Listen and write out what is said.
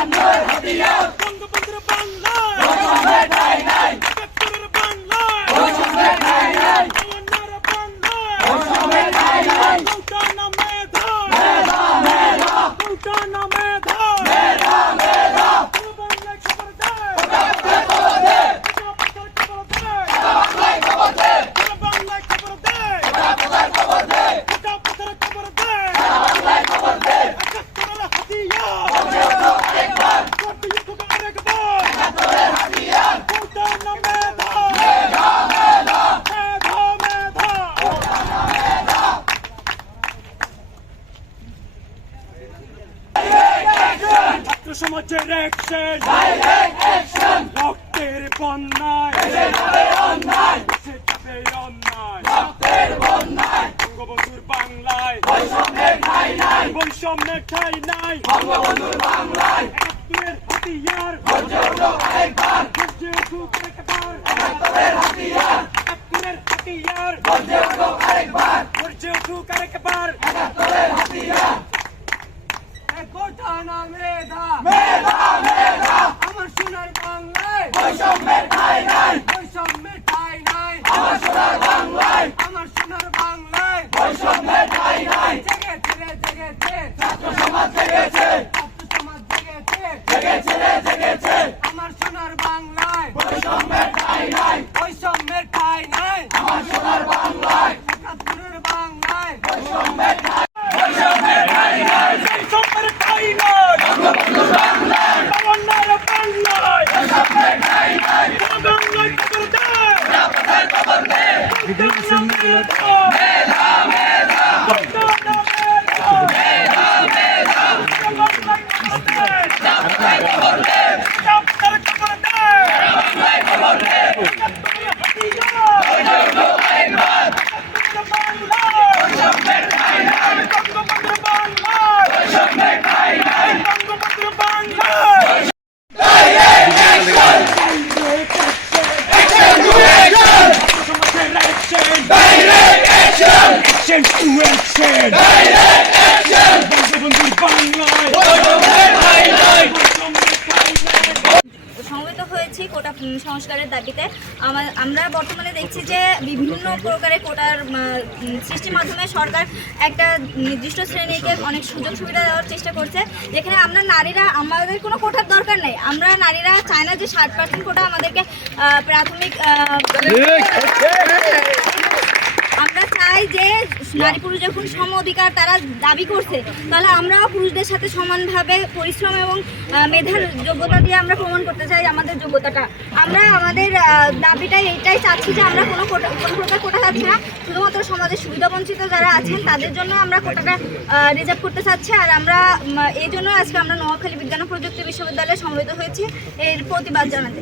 বাংলার হাতিয়ার বঙ্গবন্ধুর বাংলার বঙ্গবন্ধুর নাই নাই। বঙ্গবন্ধুর বাংলার বঙ্গবন্ধুর নাই নাই। বঙ্গবন্ধুর বাংলার বঙ্গবন্ধুর নাই নাই কুলটানা মেধা মেধা। মেধা কুলটানা সমাজের অ্যাকশন রক্তের বন্যায়। সে যাবে অন্যায়। বঙ্গবন্ধুর বাংলায়। বৈষম্যের ঠাই নাই। একাত্তরের হাতিয়ার। গর্জে উঠুক একবার একাত্তরের হাতিয়ার। গর্জে উঠুক আরেকবার গোটা না মেধা মেধা মেধা আমার সোনার বাংলায় বৈষম্যের ঠাই নাই বৈষম্যের ঠাই নাই আমার সোনার বাংলায় আমার সোনার বাংলায় বৈষম্যের ঠাই নাই জেগেছে রে জেগেছে ছাত্র সমাজ জেগেছে Action! To action! বঙ্গবন্ধুর বাংলায় সমবেত হয়েছি কোটা সংস্কারের দাবিতে। আমা- আমরা বর্তমানে দেখছি যে বিভিন্ন প্রকারের কোটার সৃষ্টির মাধ্যমে সরকার একটা নির্দিষ্ট শ্রেণীকে অনেক সুযোগ সুবিধা দেওয়ার চেষ্টা করছে। যেখানে আমরা নারীরা আমাদের কোনো কোটার দরকার নেই। আমরা নারীরা চাই না যে ষাট পার্সেন্ট কোটা আমাদেরকে প্রাথমিক নারী পুরুষ যখন সম অধিকার তারা দাবি করছে, তাহলে আমরাও পুরুষদের সাথে সমানভাবে পরিশ্রম এবং মেধার যোগ্যতা দিয়ে আমরা প্রমাণ করতে চাই আমাদের যোগ্যতাটা। আমরা আমাদের দাবিটাই এটাই চাচ্ছি যে আমরা কোনো কোনো প্রকার কোটা চাচ্ছি না। শুধুমাত্র সমাজের সুবিধাবঞ্চিত যারা আছেন, তাদের জন্য আমরা কোটাটা রিজার্ভ করতে চাচ্ছি। আর আমরা এই জন্য আজকে আমরা নোয়াখালী বিজ্ঞান ও প্রযুক্তি বিশ্ববিদ্যালয়ে সমবেত হয়েছি। এর প্রতিবাদ জানাতে।